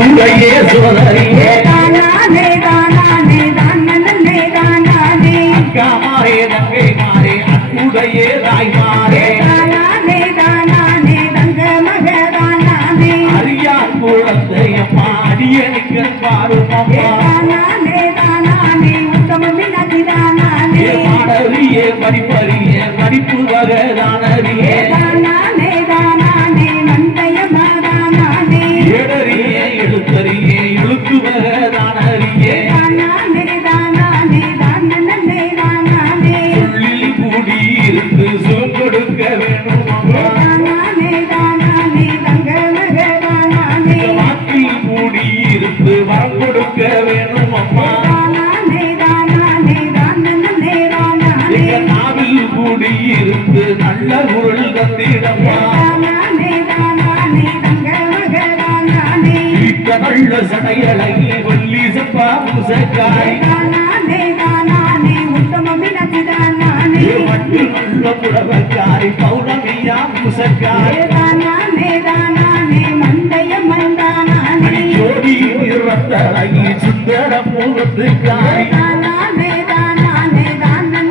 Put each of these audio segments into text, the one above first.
அன்புடைய சோதரியே தானானே தானானே தானே தானானே அக்கா மாறே தங்கை மாறே அன்புடைய தாய் மாறே தானானே தானானே தங்க மக தானானே அரியார் குழந்தையம்மா அடியனுக்கு பாருமம்மா தானானே தானானே உத்தமம் தானானே பாடறியே படிப்பறிய படிப்பு வகதானறியே தானானே தானானே மந்தையம்மா தானானே ஏடறியே எழுத்தறியே எழுத்து வகதானறியே தானானே தானானே தானே தானானே சொல்லில் கூடியிருந்து சுகம் கொடுக்க வேணும் அம்மா தானானே தானானே தங்க மக தானானே வாக்கில் கூடியிருந்து வரம் கொடுக்க வேணும் அம்மா தானானே தானானே தானே தானானே எங்க நாவில் கூடியிருந்து நல்ல குரல் தந்திடம்மா தானானே தானானே தங்க மக தானானே இக்க நல்ல சடையழகி வள்ளி செப்பா முசக்காய் தானானே தானானே உத்தமம் தானானே மட்டு நல்ல புடவக்காரி பௌர்ணமியா முசக்காய் தானானே தானானே மந்தையம்மன் தானானே ஜோடி நிறத்தழகி சுந்தர முகத்துக்காய் தானானே தானானே தானே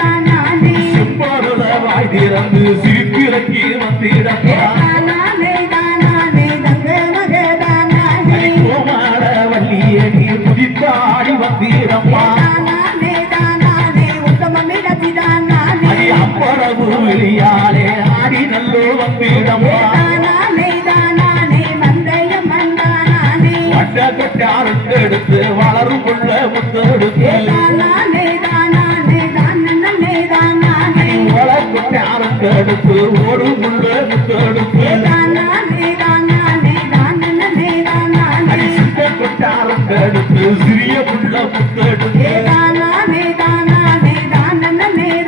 தானானே சுப்பருள வாய் திறந்து சிரிப்பிறக்கி வந்திடம்மா தானானே தானானே தங்க மக தானானே கோமார வள்ளியடி புதித்தாடி வந்திடம்மா தானானே தானானே உத்தமம் தானானே அடி அப்பறவு வெளியாலே ஆடி நல்லோ வந்திடம்மா தானானே தானானே மந்தையம்மன் தானானே வட்ட கட்டாருக்கு எடுத்து வளரும் புள்ள முத்தெடுத்து தானானே தானானே தானே தானானே வளர்க்கட்டாருக்கு எடுத்து ஓடு புள்ள முத்தெடுத்து தானானே தானானே தானே தானானே அடி சித்த கொட்டாருக்கு எடுத்து சிறிய புள்ள முத்தெடுத்து தானானே தானானே தானே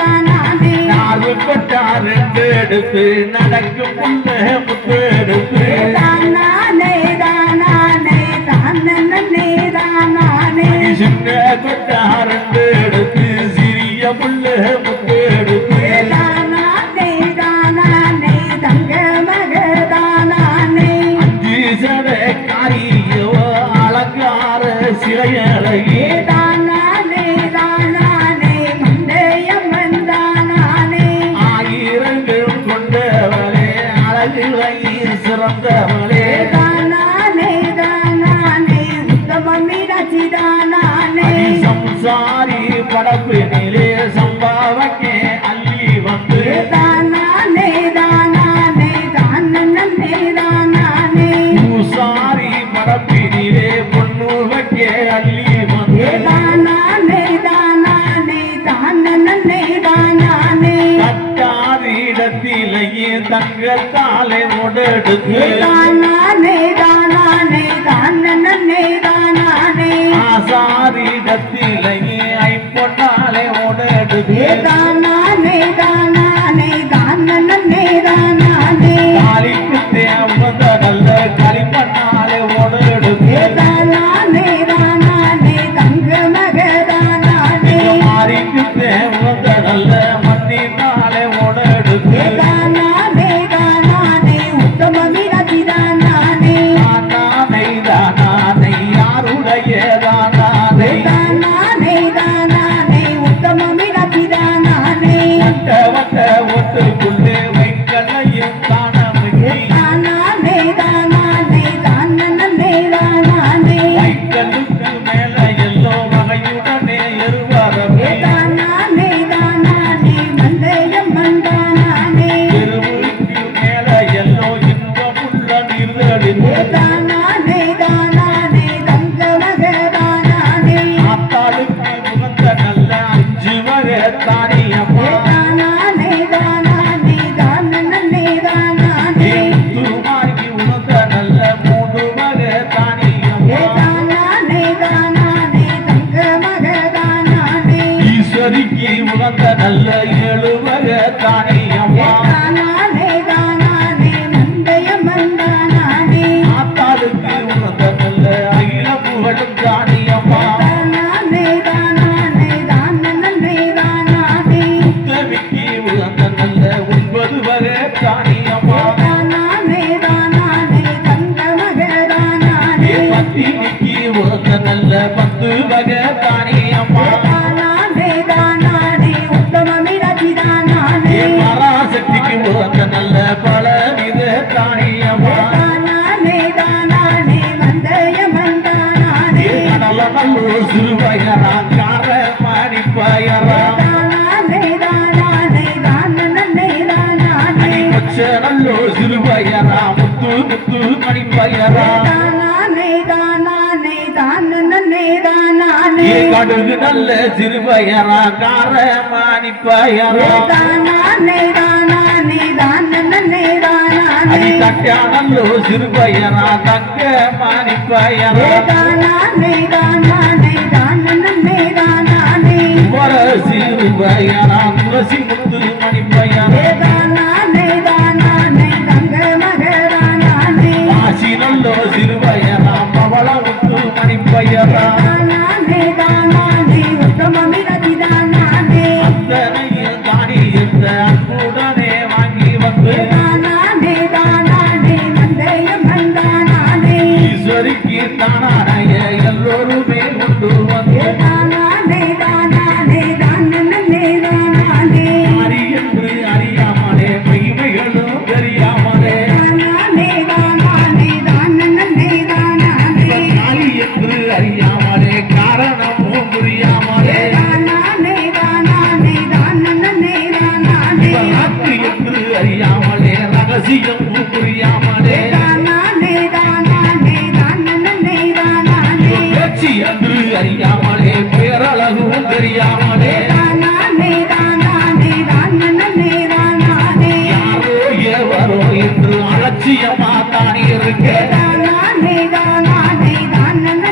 தானானே நாலு கொட்டாருக்கு எடுத்து நடக்கும் புள்ள முத்தெடுத்து தானானே தானானே தானே தானானே சின்ன கொட்டாருக்கு எடுத்து சிறிய புள்ள முத்தெடுத்து தானானே தானானே தங்க மக தானானே அஞ்சு சதக்காரியோ அலங்கார சிலையழகி தானானே தானானே மந்தையம்மன் தானானே ஆயிரங்கள் கொண்டவளே அழகுலகி சிறந்தவளே தானானே தானானே உத்தமம் தானானே சம்சாரி படப்பினிலே சம்பாவக்கே அள்ளி வந்து தானானே தானானே தானே தானானே பூசாரி படப்பினிலே பொண்ணு வைக்கே அள்ளி வந்து தானானே தானானே தானே தானானே கட்டாரிடத்திலேயே தங்கத்தாலே உடெடுத்து தானானே தானானே தானே தானானே ஆசாரிடத்திலேயே ஐம்பொன்னாலே உடெடுத்து தானானே தானானே தானே தானானே காலிக்கு தேவத நல்ல களிமண்ணாலே உடெடுத்து தானானே தானானே தங்க மக தானானே மாறிக்கு தேவத நல்ல மண்ணினாலே உடெடுத்து தானானே தானானே உத்தமம் தானானே தானானை தானானை யாருடைய தானானை தானானே தானானே உத்தமம் தானானே வட்ட வட்ட ஒட்டுக்குள்ளே வைக்கலையும் தானமைக்கு தானானே தானானே தானே தானானே வைக்கலுக்கு மேல எல்லோ வகையுடனே எருவரவே தானானே தானானே மந்தையம்மன் தானானே தெருவுக்கு மேல எல்லோ இன்பமுள்ள நீர்தடிந்து தானானே தானானே தங்க மக தானானே ஆத்தாளுக்கு முகந்த நல்ல அஞ்சு வகை தானியம்மா தானானே தானானே தானே தானானே துருமாரிக்கு உகந்த நல்ல மூன்று வகை தானியம்மா தானானே தானானே தங்க மக தானானே ஈஸ்வரிக்கு உகந்த நல்ல ஏழு வகை தானியம்மா தானானே தானானே மந்தையம்மன் தானானே ஆத்தாளுக்கு பட்டினிக்கு ஒரு நல்ல பத்து வகை தானே அம்மா தானானே தானானே உத்தம மீனாட்சி தானானே பராசக்திக்கு ஒரு நல்ல பல வித தானே அம்மா தானானே தானானே வந்தயமன் தானானே நல்ல நல்ல சிறுவயரா கார மணிப்பயரா தானானே தானானே தானனே தானானே நல்லோ சிறுவயரா முத்து முத்து மணிப்பயரா தானானே தானானே தானனே தானானே கடுகு நல்ல சிறுவயரா கார மணிப்பயரா தானானே தானானே தானனே தானானே தட்டானல்லோ சிறுவயரா தங்க மணிப்பயரா தானானே தானானே தானனே தானானே வர சிறுவயரா துளசி முத்து மணிப்பயரா தானானே தானானே தங்க மகரானானே ஆசி நல்லோ சிறுவயரா பவள முத்து மணிப்பயரா தானானே தானானே உத்தம மீனாட்சி தானானே அத்தனையும் தானி இருந்த அன்புடனே வாங்கி வந்து தானானே தானானே வந்தயமன் தானானே ஈஸ்வரிக்கு தானாடைய எல்லோருமே கொண்டு வந்து தானானே தானானே தானனே தானானே அறி என்று அறியாமலே பொய்மைகளும் தெரியாமலே தானானே தானானே தானனே தானானே காளி என்று அறியாமலே காரணமும் புரியாமலே தானானே தானானே தானனே தானானே நாக்கு என்று அறியாமலே ரகசியமும் புரியாமலே தானானே தானானே தானனே தானானே பேச்சு என்று அறியாமலே பேரழகும் தெரியாமலே தானானே தானானே தானனே தானானே யாரோ எவரோ என்று அலட்சியமா தான் இருக்க தானானே தானானே தானனே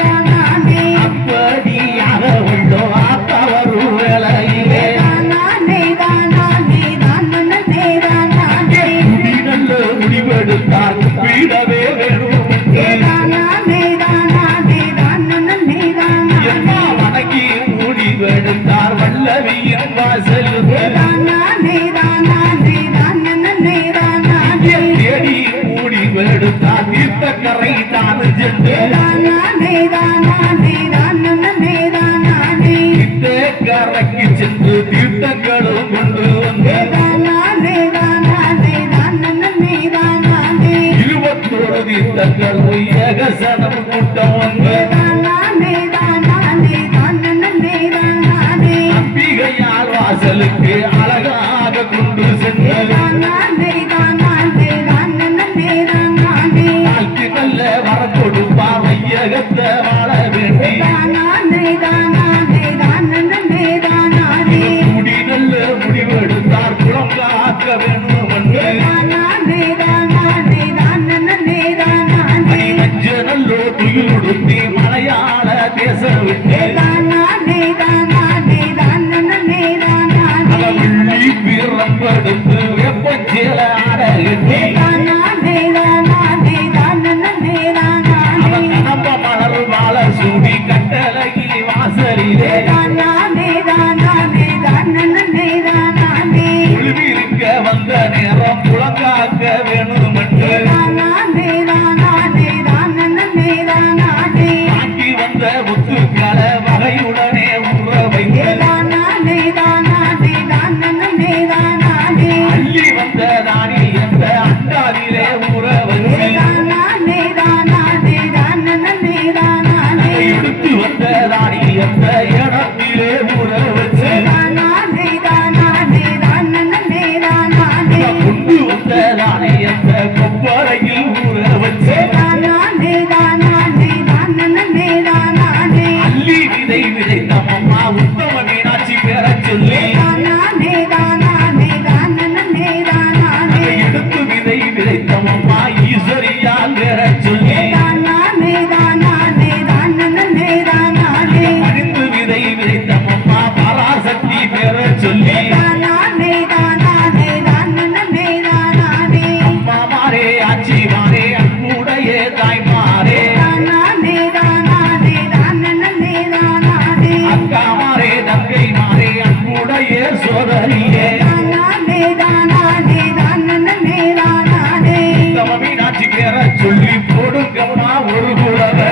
தானானே அப்படியாக உள்ளோ ஆத்தவரு வேலையிலே தானானே தானானே தானனே தானானே குடி நல்ல முடிவெடுத்தால் பீடவே வேணும் தானானே தானானே தானனே தானானே என்ன வணங்கி முடிவெடுத்தார் வல்லவியின் வாசலுக்கு தானானே தானானே தானனே தானானே தேடி முடிவெடுத்தார் தீர்த்தக்கரை தான் சென்று தானானே தானானே தானனே தானானே தீர்த்தக்கரைக்கு சென்று தீர்த்தங்களும் கொண்டு வந்து தானானே தானானே தானனே தானானே 21 தீர்த்தங்கள் ஏகசனம் கூட்டம் வந்து தானானே தானானே தானனே தானானே அம்பிகையால் வாசலுக்கு அழகாக கொண்டு சென்று தானானே தானானே தானனே தானானே வாழ்க்கை நல்ல வர கொடுப்பார் வையகத்த வாழ வேண்டி தானானே தானானே தானனே தானானே குடி நல்ல முடிவெடுத்தார் குளம் காக்க வேண்டும் என்று தானானே தானானே தானனே தானானே நஞ்ச நல்லோ துயில் உடுத்தி மலையாள தேசம் விட்டு தானானே தானானே தானனே தானானே வெள்ளி பீரம்பெடுத்து வெப்பச்சேல ஆடகிட்டு தானானே தானானே தானனே தானானே கணம்ப மலர் வாழ சூடி கட்டழகி வாசலிலே தானானே தானானே தானனே தானானே குழுவிருக்க வந்த நேரம் குளங்காக்க வேணும் என்று தானானே தானானே தானனே தானானே தாக்கி வந்த முத்துக்களை வகையுடனே உற வைத்து தானானே தானானே தானனே தானானே அள்ளி வந்த தானி என்ற அண்டாவிலே உற வச்சு தானானே தானானே தானனே தானானே எடுத்து வந்த தானி என்ற இடத்திலே உற வச்சு தானானே தானானே தானனே தானானே கொண்டு வந்த தானி என்ற கொப்பரையில் உற வச்சு தானானே தானானே தானனே தானானே அள்ளி விதை விதைத்த அம்மா உத்தம மீனாட்சி பெறச் சொல்லி தானானே தானானே தானனே தானானே எடுத்து விதை விதைத்த அம்மா ஈஸ்வரியால் பெறச் சொல்லி தானானே தானானே தானனே தானானே மனிந்து விதை விதைத்த அம்மா பராசக்தி பெறச் சொல்லி தானானே தானானே தானனே தானானே அம்மாமாரே ஆட்சிமாரே அன்புடைய தாய்மாரே தானானே தானானே தானனே தானானே அக்காமாரே தங்கைமாரே அன்புடைய சோதரியே தானானே தானானே தானனே தானானே உத்தம மீனாட்சி பெறச் சொல்லி கொடுங்கம்மா ஒரு குலவை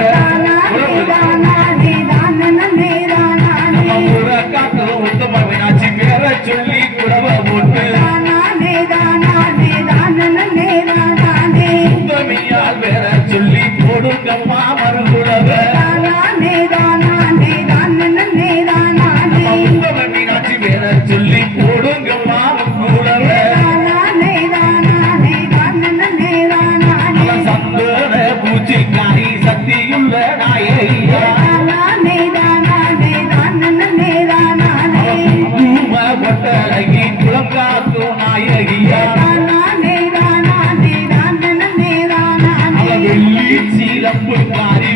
போடுங்கம்மா மறுகுலவே தானே தானே தானே தானே மீனாட்சி வேற சொல்லி போடுங்கம்மா மறுகுலவே தானே தானே தானே தானே சந்தோட பூச்சிக்காரி சக்தியுள்ள நாயகியா தானே தானே தானே தானே பூம பொட்டழகி குளங்காக்கும் நாயகியா தானே தானே தானே தானே வெள்ளி சீலம்புக்காரி